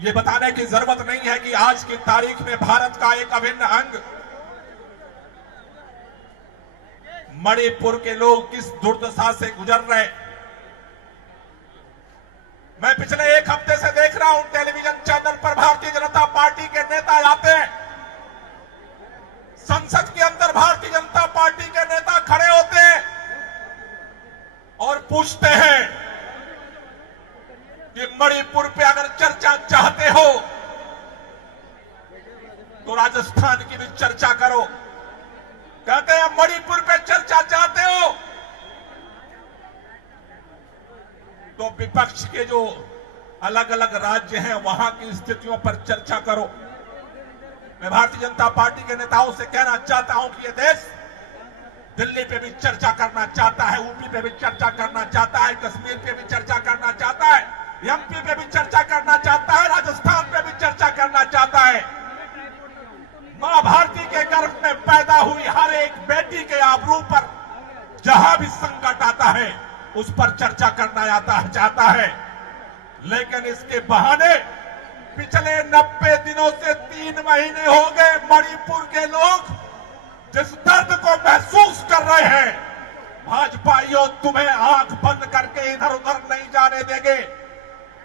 ये बताने की जरूरत नहीं है कि आज की तारीख में भारत का एक अभिन्न अंग मणिपुर के लोग किस दुर्दशा से गुजर रहे। मैं पिछले एक हफ्ते से देख रहा हूं टेलीविजन चैनल पर भारतीय जनता पार्टी के नेता आते हैं, संसद के अंदर भारतीय जनता पार्टी के नेता खड़े होते हैं और पूछते हैं कि मणिपुर पे अगर चर्चा चाहते हो तो राजस्थान की भी चर्चा करो। कहते हैं मणिपुर पे चर्चा चाहते हो तो विपक्ष के जो अलग अलग राज्य हैं वहां की स्थितियों पर चर्चा करो। मैं भारतीय जनता पार्टी के नेताओं से कहना चाहता हूं कि यह देश दिल्ली पे भी चर्चा करना चाहता है, यूपी पे भी चर्चा करना चाहता है, कश्मीर पे भी चर्चा करना चाहता है, एमपी पे भी चर्चा करना चाहता है, राजस्थान पे भी चर्चा करना चाहता है। मां भारती के गर्भ में पैदा हुई हर एक बेटी के आबरू पर जहां भी संकट आता है उस पर चर्चा करना चाहता है। लेकिन इसके बहाने पिछले 90 दिनों से 3 महीने हो गए मणिपुर के लोग जिस दर्द को महसूस कर रहे हैं, भाजपाइयों तुम्हें आंख बंद करके इधर उधर नहीं जाने देंगे।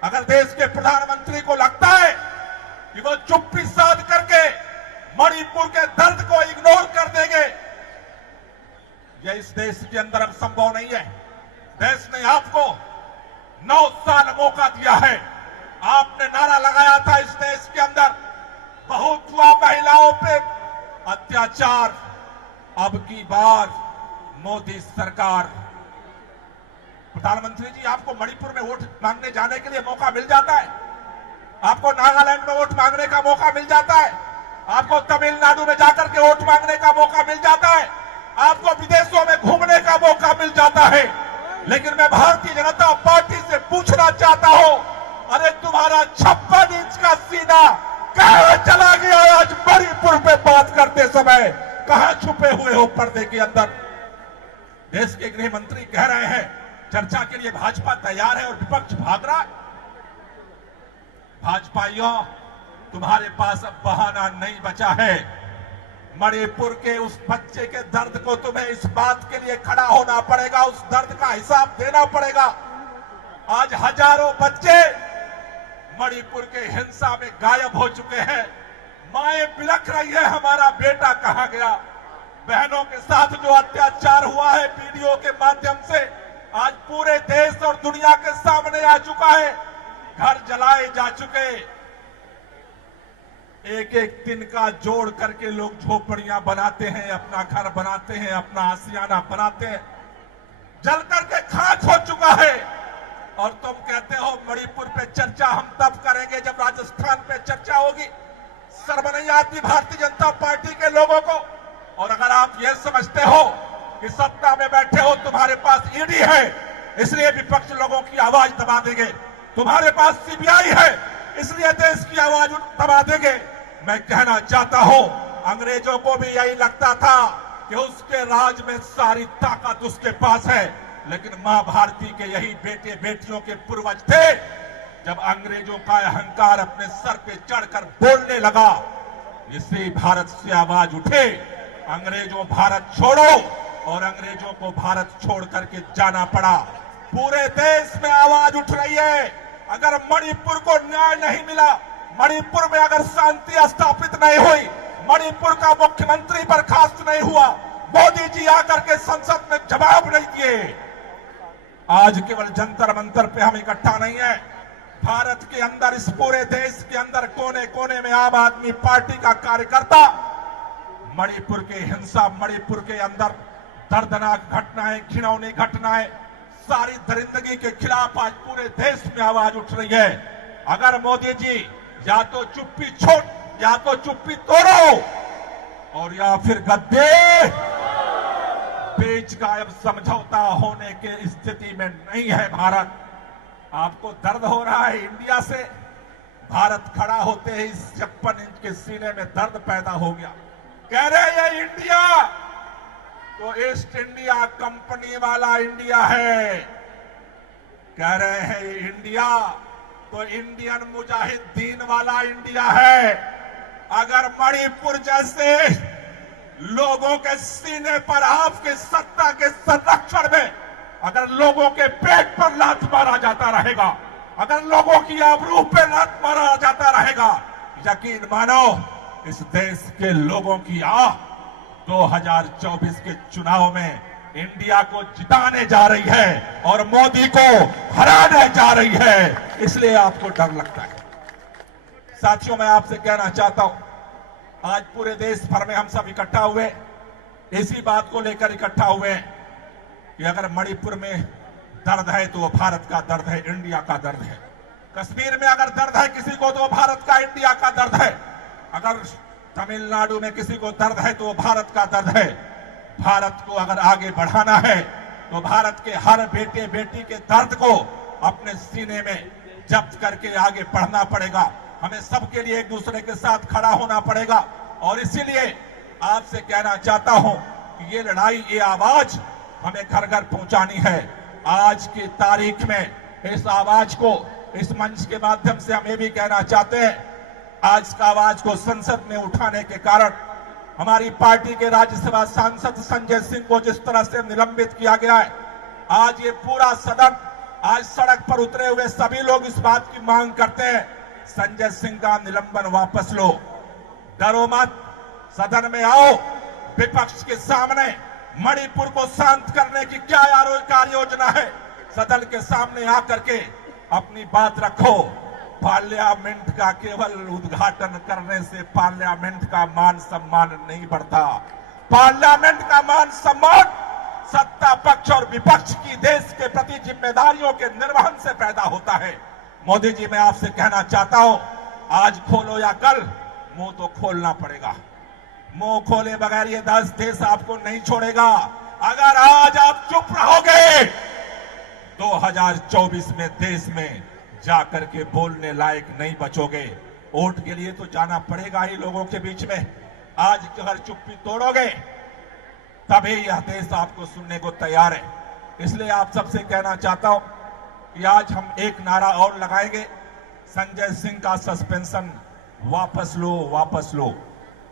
अगर देश के प्रधानमंत्री को लगता है कि वो चुप्पी साध करके मणिपुर के दर्द को इग्नोर कर देंगे, यह इस देश के अंदर अब संभव नहीं है। देश ने आपको 9 साल मौका दिया है। आपने नारा लगाया था इस देश के अंदर बहुत हुआ महिलाओं पे अत्याचार, अब की बार मोदी सरकार। प्रधानमंत्री जी, आपको मणिपुर में वोट मांगने जाने के लिए मौका मिल जाता है, आपको नागालैंड में वोट मांगने का मौका मिल जाता है, आपको तमिलनाडु में जाकर के वोट मांगने का मौका मिल जाता है, आपको विदेशों में घूमने का मौका मिल जाता है। लेकिन मैं भारतीय जनता पार्टी से पूछना चाहता हूं, अरे तुम्हारा 56 इंच का सीना कहां चला गया? आज मणिपुर पे बात करते समय कहां छुपे हुए हो पर्दे के अंदर? देश के गृह मंत्री कह रहे हैं चर्चा के लिए भाजपा तैयार है और विपक्ष भाग रहा है। भाजपाइयों, तुम्हारे पास अब बहाना नहीं बचा है। मणिपुर के उस बच्चे के दर्द को तुम्हें इस बात के लिए खड़ा होना पड़ेगा, उस दर्द का हिसाब देना पड़ेगा। आज हजारों बच्चे मणिपुर के हिंसा में गायब हो चुके हैं। माएं बिलख रही है, हमारा बेटा कहां गया? बहनों के साथ जो अत्याचार हुआ है वीडियो के माध्यम से आज पूरे देश और दुनिया के सामने आ चुका है। घर जलाए जा चुके, एक एक दिन का जोड़ करके लोग झोपड़ियां बनाते हैं, अपना घर बनाते हैं, अपना आशियाना बनाते हैं, जल करके खाक हो चुका है। और तुम कहते हो मणिपुर पे चर्चा हम तब करेंगे जब राजस्थान पे चर्चा होगी। शर्म नहीं आती भारतीय जनता पार्टी के लोगों को? और अगर आप ये समझते हो कि सत्ता में बैठे हो, तुम्हारे पास ईडी है इसलिए विपक्ष लोगों की आवाज दबा देंगे, तुम्हारे पास सीबीआई है इसलिए देश की आवाज दबा देंगे। मैं कहना चाहता हूं, अंग्रेजों को भी यही लगता था कि उसके राज में सारी ताकत उसके पास है, लेकिन मां भारती के यही बेटे बेटियों के पूर्वज थे। जब अंग्रेजों का अहंकार अपने सर पे चढ़कर बोलने लगा, इसी भारत से आवाज उठे, अंग्रेजों भारत छोड़ो, और अंग्रेजों को भारत छोड़ करके जाना पड़ा। पूरे देश में आवाज उठ रही है, अगर मणिपुर को न्याय नहीं मिला, मणिपुर में अगर शांति स्थापित नहीं हुई, मणिपुर का मुख्यमंत्री बर्खास्त नहीं हुआ, मोदी जी आकर के संसद में जवाब नहीं दिए। आज केवल जंतर मंतर पे हम इकट्ठा नहीं है, भारत के अंदर, इस पूरे देश के अंदर कोने कोने में आम आदमी पार्टी का कार्यकर्ता मणिपुर के हिंसा, मणिपुर के अंदर दर्दनाक घटनाएं, घिनौनी घटनाएं, सारी दरिंदगी के खिलाफ आज पूरे देश में आवाज उठ रही है। अगर मोदी जी या तो चुप्पी छोड़, या तो चुप्पी तोड़ो, और या फिर गद्दे बेच गायब समझौता होने की स्थिति में नहीं है भारत। आपको दर्द हो रहा है इंडिया से? भारत खड़ा होते ही 56 इंच के सीने में दर्द पैदा हो गया। कह रहे हैं इंडिया तो ईस्ट इंडिया कंपनी वाला इंडिया है, कह रहे हैं इंडिया तो इंडियन मुजाहिदीन वाला इंडिया है। अगर मणिपुर जैसे लोगों के सीने पर आपके सत्ता के संरक्षण में अगर लोगों के पेट पर लात मारा जाता रहेगा, अगर लोगों की आबरू पे लात मारा जाता रहेगा, यकीन मानो इस देश के लोगों की आह 2024 के चुनाव में इंडिया को जिताने जा रही है और मोदी को हराने जा रही है। इसलिए आपको डर लगता है। साथियों, मैं आपसे कहना चाहता हूं, आज पूरे देश भर में हम सब इकट्ठा हुए, इसी बात को लेकर इकट्ठा हुए कि अगर मणिपुर में दर्द है तो वो भारत का दर्द है, इंडिया का दर्द है। कश्मीर में अगर दर्द है किसी को तो वो भारत का, इंडिया का दर्द है। अगर तमिलनाडु में किसी को दर्द है तो वो भारत का दर्द है। भारत को अगर आगे बढ़ाना है तो भारत के हर बेटे बेटी के दर्द को अपने सीने में जब्त करके आगे बढ़ना पड़ेगा। हमें सबके लिए एक दूसरे के साथ खड़ा होना पड़ेगा और इसीलिए आपसे कहना चाहता हूं कि ये लड़ाई, ये आवाज हमें घर घर पहुंचानी है। आज की तारीख में इस आवाज को इस मंच के माध्यम से हम ये भी कहना चाहते हैं, आज का आवाज को संसद में उठाने के कारण हमारी पार्टी के राज्यसभा सांसद संजय सिंह को जिस तरह से निलंबित किया गया है, आज ये पूरा सदन, आज सड़क पर उतरे हुए सभी लोग इस बात की मांग करते हैं, संजय सिंह का निलंबन वापस लो। डरो मत, सदन में आओ, विपक्ष के सामने मणिपुर को शांत करने की क्या कार्य योजना है, सदन के सामने आकर के अपनी बात रखो। पार्लियामेंट का केवल उद्घाटन करने से पार्लियामेंट का मान सम्मान नहीं बढ़ता। पार्लियामेंट का मान सम्मान सत्ता पक्ष और विपक्ष की देश के प्रति जिम्मेदारियों के निर्वहन से पैदा होता है। मोदी जी, मैं आपसे कहना चाहता हूं, आज खोलो या कल मुंह तो खोलना पड़ेगा। मुंह खोले बगैर ये देश आपको नहीं छोड़ेगा। अगर आज आप चुप रहोगे 2024 में देश में जाकर के बोलने लायक नहीं बचोगे। वोट के लिए तो जाना पड़ेगा ही लोगों के बीच में। आज अगर चुप्पी तोड़ोगे तभी यह देश आपको सुनने को तैयार है। इसलिए आप सबसे कहना चाहता हूं कि आज हम एक नारा और लगाएंगे, संजय सिंह का सस्पेंशन वापस लो, वापस लो।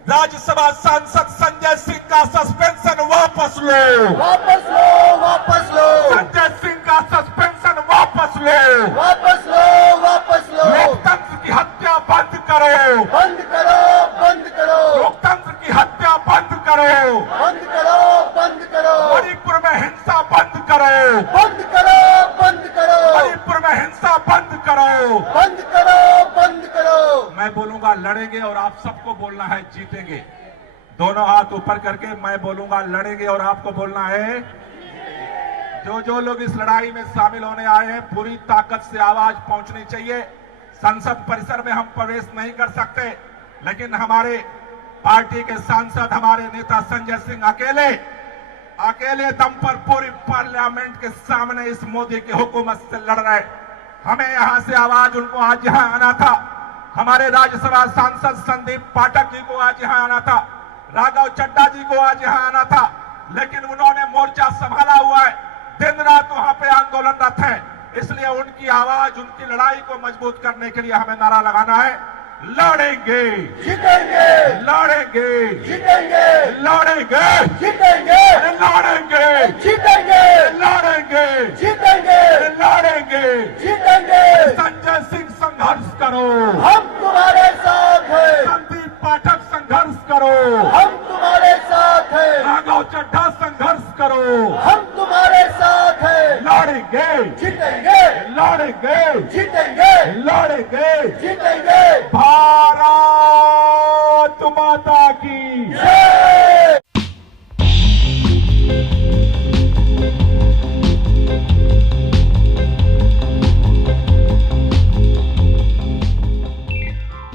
राज्यसभा सांसद संजय सिंह का सस्पेंशन वापस लो, वापस लो, वापस लो। संजय सिंह का सस्पेंशन वापस लो, वापस लो, वापस लो। लोकतंत्र की हत्या बंद करो, बंद करो, बंद करो। लोकतंत्र की हत्या बंद करो, बंद करो, बंद करो। मणिपुर में हिंसा बंद करो, बंद करो, बंद करो। मणिपुर में हिंसा बंद करो, बंद करो, बंद करो। मैं बोलूंगा लड़ेंगे और आप सबको बोलना है जीतेंगे। दोनों हाथ ऊपर करके मैं बोलूंगा लड़ेंगे और आपको बोलना है। जो लोग इस लड़ाई में शामिल होने आए हैं, पूरी ताकत से आवाज पहुंचनी चाहिए। संसद परिसर में हम प्रवेश नहीं कर सकते, लेकिन हमारे पार्टी के सांसद, हमारे नेता संजय सिंह अकेले दम पर पूरी पार्लियामेंट के सामने इस मोदी की हुकूमत से लड़ रहे। हमें यहां से आवाज, उनको आज यहां आना था। हमारे राज्यसभा सांसद संदीप पाठक जी को आज यहां आना था, राघव चड्ढा जी को आज यहां आना था, लेकिन उन्होंने मोर्चा संभाला हुआ है, दिन रात वहां पे आंदोलनरत है। इसलिए उनकी आवाज, उनकी लड़ाई को मजबूत करने के लिए हमें नारा लगाना है, लड़ेंगे, जीतेंगे, लड़ेंगे, जीतेंगे, लड़ेंगे, जीतेंगे, लड़ेंगे, जीतेंगे, लड़ेंगे, जीतेंगे, लड़ेंगे। जीतेंगे। संजय सिंह संघर्ष करो, हम तुम्हारे साथ हैं। संदीप पाठक संघर्ष करो, हम तुम्हारे साथ हैं। राघव चड्ढा संघर्ष करो, हम तुम्हारे साथ हैं। लड़ेंगे, जीतेंगे, लड़ेंगे, जीतेंगे, लड़ेंगे। जीतेंगे। भारत माता